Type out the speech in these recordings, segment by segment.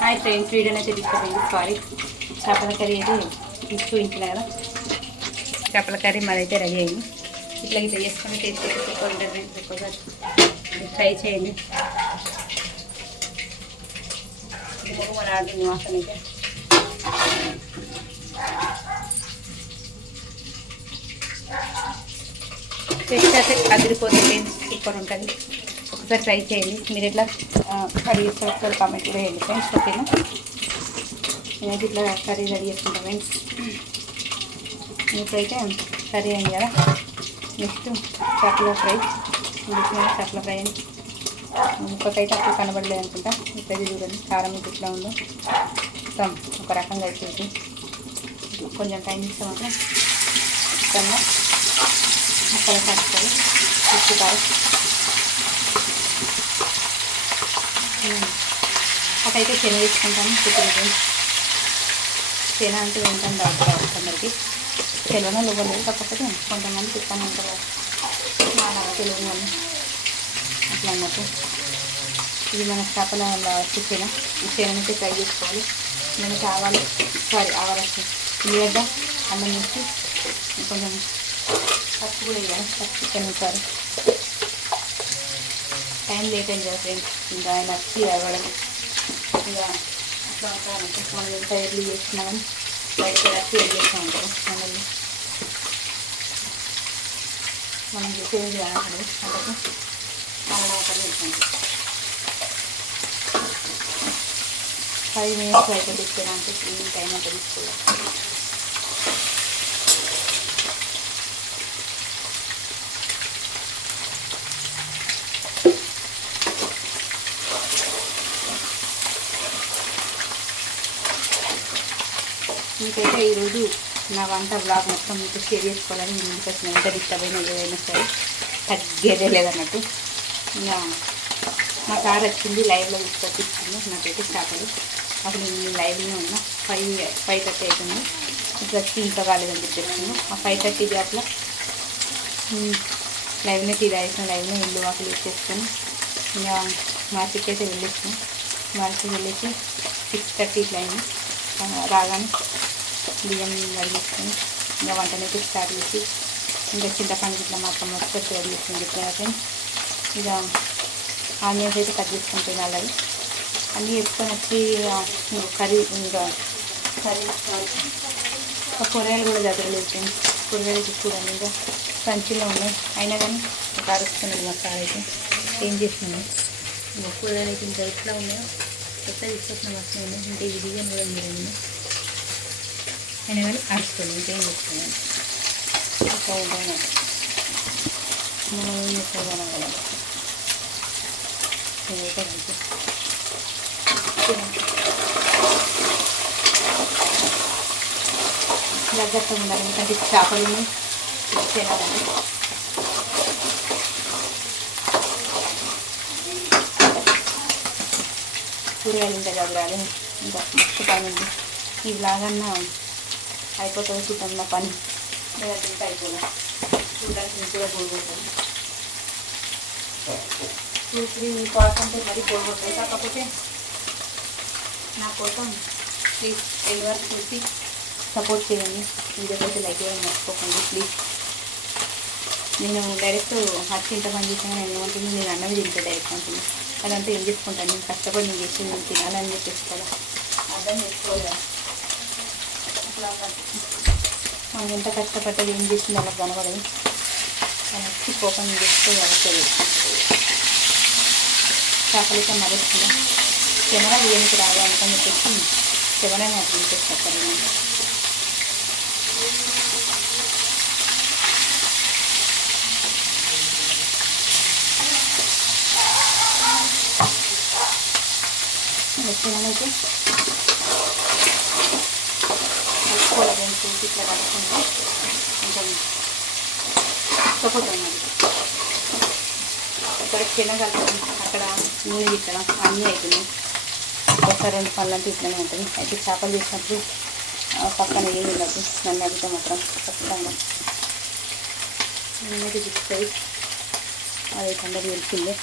Hi friends, వీడియోనైతే తీసుకోండి. Sorry, చేపల కర్రీ అయితే చూపించిన కదా. చేపల కర్రీ మాదైతే రెడీ అయింది. ఇట్లా ఇట్లా చేసుకొని టేస్ట్ ఎక్కువ ఉంటుంది. ఎక్కువగా ట్రై చేయండి. మన ఆర్డర్ వాసన అయితే టేస్ట్ అయితే అదిరిపోతుంది. సూపర్ ఉంటుంది. ఒకసారి ట్రై చేయండి. మీరు ఎట్లా కర్రీ చేసుకోవాలి కామెంట్ వేయండి ఫ్రెండ్స్. ఓకేనా, నేనైతే ఇట్లా కర్రీ రెడీ చేసుకుంటాను ఫ్రెండ్స్. ఇప్పుడైతే కర్రీ అయింది కదా. నెక్స్ట్ చేపల ఫ్రై. చేపల ఫ్రై అని ముక్కకైతే అప్పుడు కనబడలేదు అనుకుంటా. ఇప్పుడైతే చూడండి కారం ఇట్లా ఉందో మొత్తం ఒక రకంగా అయిపోయింది. కొంచెం టైం ఇస్తే మాత్రం ఇష్టంగా ముక్కలు కట్టుకొని ఉప్పు కారం అటైతే శనగ వేసుకుంటాను. చికెన్ శనగ అంటే ఏంటంటే డౌట్ అందరికి తెలియని ఇవ్వలేదు. కాకపోతే కొంతమంది చికెన్ ఉంటారు అలాగా తెలియని వాళ్ళు అట్లా అన్నట్టు. ఇది మన చేపల చికెన్. ఈ శనగైతే ఫ్రై చేసుకోవాలి. నేను ఆవాలు ఉల్లిగడ్డ అన్నం వేసి కొంచెం పసుపు కూడా వేయాలి. చికెన్ సారి టైం లేట్ అయింది కదా ఫ్రెండ్స్. ఇంకా ఆయన వచ్చి అవ్వడం ఇక అట్లా ఉంటారంటే మనం ఎంత ఎర్లీ చేస్తున్నా కానీ బయటకు వచ్చి ఎర్లీ చేస్తూ ఉంటారు. మనం చేసేది కాదు వాళ్ళకు అక్కడ వెళ్తాం. 5 minutes అయితే తీసుకురాంటే ఈ టైం అంతా తీసుకోవాలి. మీకైతే ఈరోజు నా వంట బ్లాగ్ మొత్తం మీకు షేర్ చేసుకోవాలని నేను ముందుకు వచ్చిన. ఎంత డిస్టర్బ్ అయినా ఏదైనా సరే తగ్గేదే లేదన్నట్టు. ఇంకా మా కార్ వచ్చింది లైవ్లో తీసుకొచ్చింది. నాకైతే చేపలు అప్పుడు నేను లైవ్లో ఉన్నా. 5:30 అవుతుంది. ఇప్పుడు వచ్చి ఇంకా కాలేదని చెప్పేస్తున్నాను. ఆ 5:30 గ్యాప్లో లైవ్లో టీ తాగేసిన లైవ్లో ఇల్లు వాకులు ఇచ్చేసుకొని ఇంకా మార్కెట్కి అయితే వెళ్ళేసాను. మార్కెట్కి వెళ్ళేసి 6:30 ఇట్లా అయింది. రాగానే బియ్యం కడిగేసుకొని ఇంకా వంటనైతే స్టార్ట్ చేసి ఇంకా చింతపండు ఇట్లా మాత్రం మొత్తం రెడీ చేసుకొని చెప్పిన. ఇక ఆనియన్స్ అయితే కట్ చేసుకుంటాను. అలాగే అన్నీ వేసుకొని వచ్చి కర్రీ ఇంకా కూరగాయలు కూడా దగ్గరలేదు ఫ్రెండ్స్. కూరగాయలు చూడండి ఇంకా సంచిలో ఉన్నాయి. అయినా కానీ ఒక అరుస్తున్నాడు మా సార్ అయితే. ఏం చేస్తున్నాను కూరగాయలు అయితే ఇంకా ఎట్లా ఉన్నాయో ఎట్లా తీసుకొచ్చిన వస్తున్నాయి ఉన్నాయి. ఇంకా ఈ బియ్యం కూడా ఉంది. అయినా కానీ అరుస్తుంది. ఇంకేం చేస్తున్నాను మనం ఏం చేసుకోగలం కదా. నేనైతే కలిసి దగ్గరతో ఉండాలి. ఎందుకంటే చేపలు తినాలండి. కూరగాయలు ఇంకా చదవాలి. ఇంకా మస్తు పని ఉంది. ఈ లాగన్నా అయిపోతుంది చూద్దాం పని. లేదంటే ఇంకా అయిపోయింది చూడడానికి కూడా పోగొడుతుంది. 2-3 పార్ట్స్ అంటే మరీ పోగొడుతుంది. కాకపోతే నా కోసం ప్లీజ్ ఎండ్ వరకు చూసి సపోర్ట్ చేయండి. వీడియోకైతే లైక్ చేయండి మర్చిపోకండి ప్లీజ్. నేను డైరెక్ట్ వచ్చి ఇంతమంది చేసినా నేను ఏమంటుంది, నేను అన్నది తింటే డైరెక్ట్ అంటుంది. అదంతా ఏం చేసుకుంటాను. నేను కష్టపడి నేను చేసి నేను తినాలని చెప్పేసి కదా అర్థం చేసుకోలేదు. అట్లా మనం ఎంత కష్టపడ్డది ఏం చేసింది అలా కనబడదు. అని వచ్చి కోపం చేస్తే వస్తుంది. చేపలతో మరేస్తుందా కెమెరా ఏమిటి రావాలనుకని చెప్పేసి కెమెరాని అట్లా తీసేస్తారు. అయితే కలుపుకోలేదని చూసి ఇట్లా కలుపుకుంటే కొంచెం తగ్గుతుంది. ఇక్కడ తినగలుగుతుంది. అక్కడ నూనె ఇక్కడ అన్నీ అవుతున్నాయి. ఒక్క 2 పనులు అంటే ఇట్లనే ఉంటుంది. అయితే చేపలు చేసినప్పుడు పక్కన ఏం ఉండదు. నన్ను అడిగితే మాత్రం ఖచ్చితంగా నేనైతే చూస్తుంది. అది అందరూ తెలిసిందే.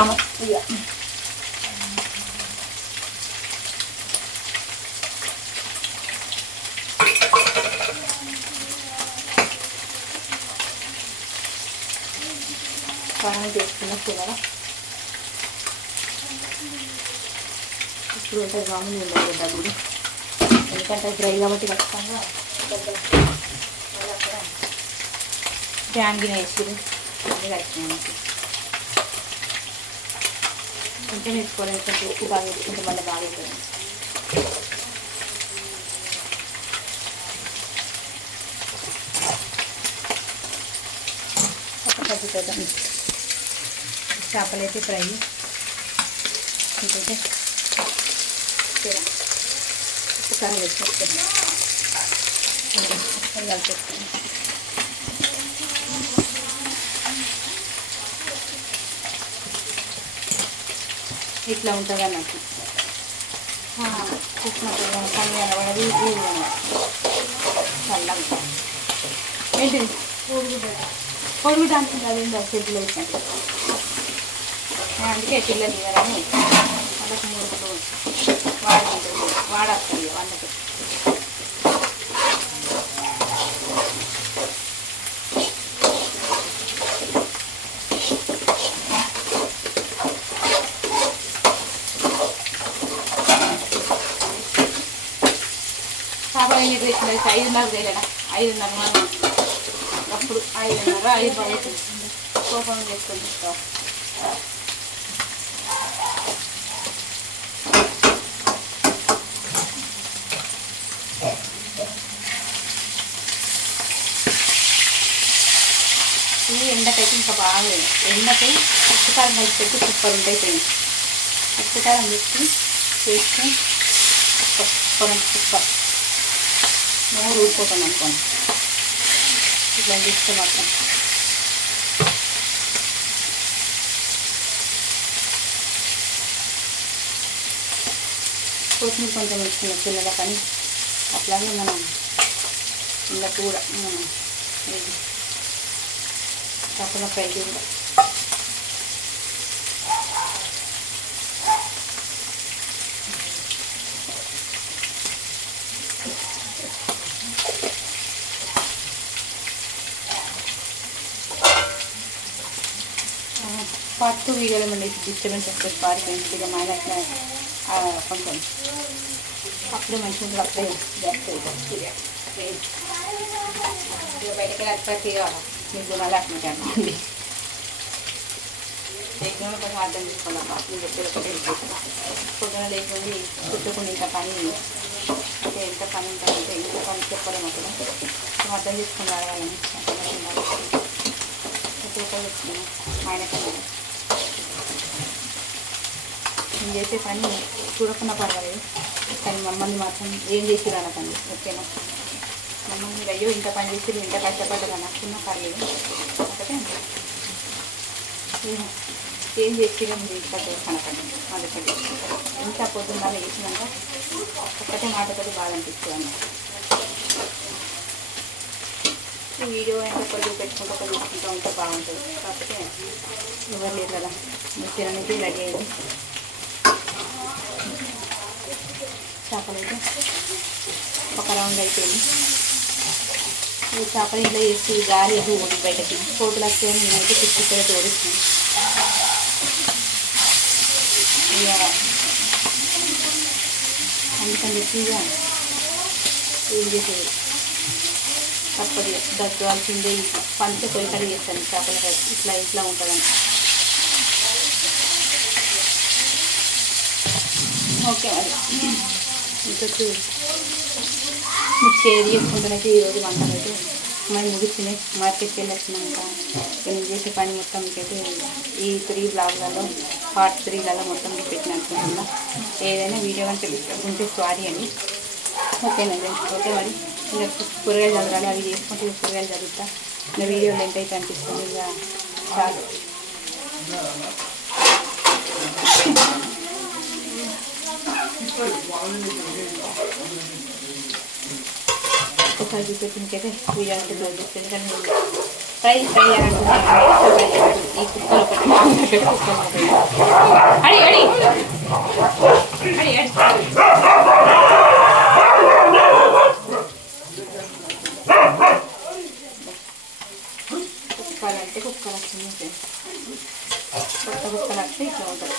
కామన్ ఇక కారం చేసుకున్నట్టు కదా ఇప్పుడు ఉంటుంది మామూలు ఉండదు డబ్బులు ఎందుకంటే డ్రై కాబట్టి ఖచ్చితంగా జాంగిన వేసిరు అన్నీ కలిసినాయి కొంచెం వేసుకోవాలి కొంచెం ఉప్పు బాగా వేసుకుంటే మళ్ళీ బాగా అవుతుంది తగ్గుతుంది చేపలు అయితే ఫ్రై ఇంకైతే ఉప్పు కారం వేసుకొస్తాను కలిపేస్తాను ఇట్లా ఉంటుంది అన్నట్టు చూసినట్టు పని కనబడదు చల్లగా ఏంటిది కోడిగుడ్డ అంటుంది అదేంటి చేతిలో వేసినట్టు అందుకే పిల్లలు ఇవ్వరని వాళ్ళకి 3 గుడ్లు వాడేస్తుంది వాళ్ళకి చేపలు ఏం చేసిన 5:30 చేయలేదా 5:30 మనం అప్పుడు 5:30 5 బాగుంటుంది కోపం చేసుకొని తీసుకో ఇది ఎండకైతే ఇంకా బాగా ఎండకై ఉప్పుకారం కలిసి పెట్టి సూపర్ ఉంటాయి ఫ్రెండ్స్ ఉప్పుకారం పెట్టి చేస్తే సూపర్ అంటే సూపర్ నోరు ఊడిపోతాం అనుకోండి ఇట్లా చేస్తే మాత్రం కొత్తిమీర కొంచెం వేసుకున్న పిల్లల కానీ అట్లాగే మనం ఇలా కూడా మనం చేపల ఫ్రై కూడా పార్ట్ 2 వీడియోలో మళ్ళీ డిస్టర్బెన్స్ వస్తుంది పారిపోయింది ఇక మా ఆయన కొంచెం అప్పుడే మంచిగా ఉంటుంది అప్పుడే చేస్తుంది ఇక బయటకి అట్లా మీకు గుణాలు అట్లా అనుకోండి లేకుండా కొంచెం అర్థం చేసుకోవాలమ్మా నేను చెప్పేది ఒకటే పొద్దున లేకుండా చుట్టుకుని ఇంత పని అంటే ఎంత పని ఉంటుందంటే ఇంత పని చెప్పలేము అక్కడ నువ్వు అర్థం చేసుకుని రావాలని ప్రతి ఒక్కరు చెప్తున్నాను ఆయన పని నేను చేసే పని చూడకుండా పర్వాలేదు కానీ మమ్మల్ని మాత్రం ఏం చేసి రానకండి ఓకేనా మమ్మల్ని మీరు అయ్యో ఇంత పని చేసి ఇంత కష్టపడ్డా నచ్చున్నా పర్లేదు ఒకటే ఏం చేసినా మీరు ఇంత కనకండి అందుకని ఇంత పొద్దున్న వేసినాక ఒక్కటే మాటతోటి బాగా అనిపిస్తుంది అన్నమాట ఈ వీడియో ఎంత కొద్దిగా పెట్టుకుంటూ ఒక చూసుకుంటూ ఉంటే బాగుంటుంది కాకపోతే ఎవరు లేదు కదా మీరు తినడానికి రెడీ అయ్యింది చేపలు అయితే ఒక రౌండ్ అయిపోయింది ఈ చేపలు ఇంట్లో వేసి గాలి ఓడి బయటకి కోతులు వస్తే నేనైతే పిచ్చిపోయి తోడిస్తాను ఇక అందుకని చెప్పి ఇక ఏం చేసేది తప్పది దగ్గాల్సిందే పంచ పొయ్యి చేస్తాను చేపల ఇట్లా ఇట్లా ఉంటుందని ఓకే మరి ఇంకొచ్చి మీకు షేర్ చేసుకుంటానైతే ఈరోజు వంటలు అయితే మరి ముగిసినాయి మార్కెట్కి వెళ్ళి వచ్చినాక నేను చేసే పని మొత్తం మీకైతే ఈ 3 బ్లాగ్లలో పార్ట్ 3లలో మొత్తం మీకు పెట్టిన అనుకుంటున్నా ఏదైనా వీడియో కానీ తెలుసుకుంటే సారీ అండి ఓకేనండి ఓకే మరి ఇంకా కూరగాయలు చదవాలి అవి చేసుకుంటే కూరగాయలు చదువుతా ఇంకా వీడియోలో ఎంతైతే అనిపిస్తుంది ఇంకా చాలు ఒకసారి చూపించే వీడియో అంటే క్లోజ్ చేస్తాను కానీ ఫ్రై ఫ్రై అని ఈ కుక్కలు ఒకటి కుక్కలు అడి అడి అడి అడి కుక్కలంటే కుక్కలు వచ్చింది కొత్త కుక్కలు వస్తే ఇట్లా ఉంటుంది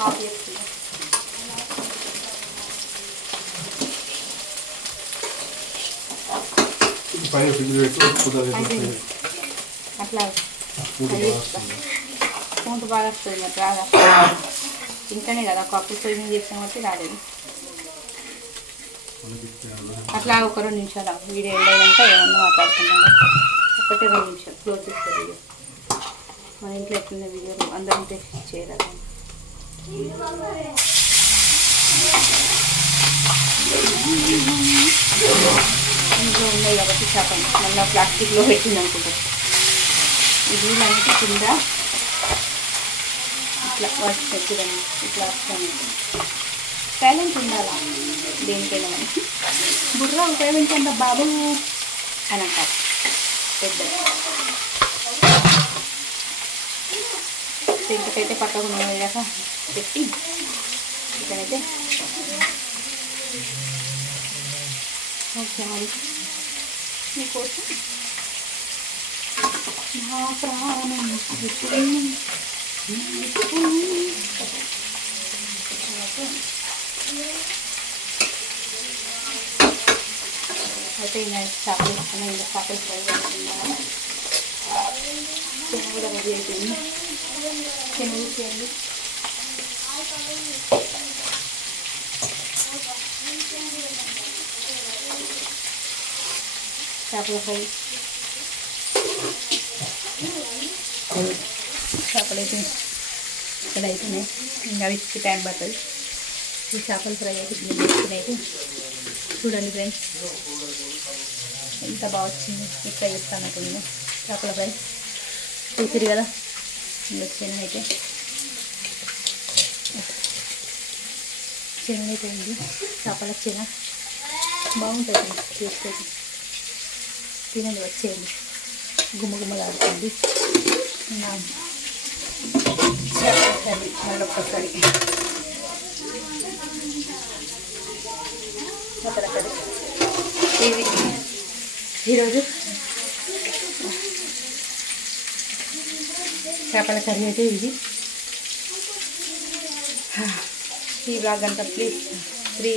ఆఫ్ చేస్తుంది అట్లా పూంటు బాగా వస్తుంది మరి రాగా ఇంట్లోనే కదా ఒక అప్పుడు పొయ్యి మీద చేసాం కాబట్టి రాలేదు అట్లా ఒక 2 నిమిషాలు వీడియో ఎండైనాక ఏమన్నా మాట్లాడుతున్నాను ఒకటే 2 నిమిషాలు క్లోజ్ చేస్తారు వీడియో మన ఇంట్లో ఎట్లున్న వీడియోలు అందరం టేస్ట్ చేయరాదు ఇంట్లో ఉన్నాయి కాబట్టి చేపలు మళ్ళీ ప్లాస్టిక్లో పెట్టింది అనుకుంటాం ఇది మనకి కింద ఇట్లా వస్తాయి చూడండి ఇట్లా వస్తాను సైలెంట్ ఉండాలా దేనికైనా మనకి బుర్ర ఉపయోగించండి బాబు అని అంటారు పెద్ద ఇంటికైతే పక్కకు నూనె పెట్టి ఇక్కడైతే ఓకే మరి మీకోసం నా ప్రాణం అయితే ఇంకా చేపలు వేసుకున్నా ఇంకా చేపలు ఫ్రై చేసుకున్నాను చిన్న కూడా రెడీ అయిపోయింది చిన్న చేయండి చేపల ఫ్రై చేపలు అయితే ఇక్కడ అయిపోయినాయి ఇంకా వీటికి టైం పడుతుంది ఈ చేపల ఫ్రై అయితే అయితే చూడండి ఫ్రెండ్స్ ఎంత బాగా వచ్చింది ఫ్రై చేస్తాను నేను చేపల ఫ్రై చూసిరు కదా వచ్చాను అయితే చిన్న అయిపోయింది చేపల చిన్న బాగుంటుంది టేస్ట్ అయితే తినండి వచ్చేయండి గుమ్మగుమ్మలాడుతుంది చేపల కర్రీ మళ్ళొక్కసారి చేపల కర్రీ ఇది ఈరోజు చేపల కర్రీ అయితే ఇది ఈ బ్లాగ్ అంతా ప్లీజ్ 3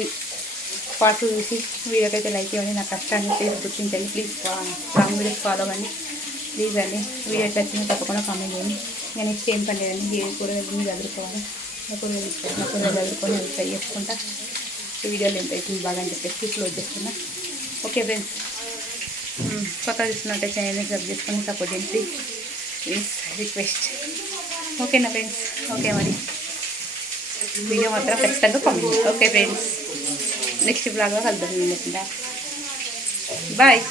పార్ట్స్ చూసి వీడియోకి అయితే లైక్ ఇవ్వండి నా కష్టాన్ని ప్లీజ్ గుర్తించండి ప్లీజ్ లాంగ్ వీడియోస్ ఫాలో అవ్వండి ప్లీజ్ అండి వీడియో వచ్చినా తప్పకుండా కామెంట్ చేయండి నేను నెక్స్ట్ ఏం పని లేదండి ఏ కూరగాయలు చదువుకోవాలి ఆ కూరగాయలు ఇస్తాను ఆ కూరగాయలు చదువుకొని అది ట్రై చేసుకుంటా ఈ వీడియోలో ఎంత అవుతుంది బాగా అని చెప్పేసి క్లోజ్ చేస్తున్నా ఓకే ఫ్రెండ్స్ కొత్త చూస్తున్నట్టే ఛానల్ని సబ్స్క్రైబ్ చేసుకొని సపోర్ట్ చేయండి ప్లీజ్ రిక్వెస్ట్ ఓకేనా ఫ్రెండ్స్ ఓకే మరి వీడియో మాత్రం ఖచ్చితంగా కామెంట్ ఓకే ఫ్రెండ్స్ నెక్స్ట్ బ్లాగ్లో కలుద్దాం బాయ్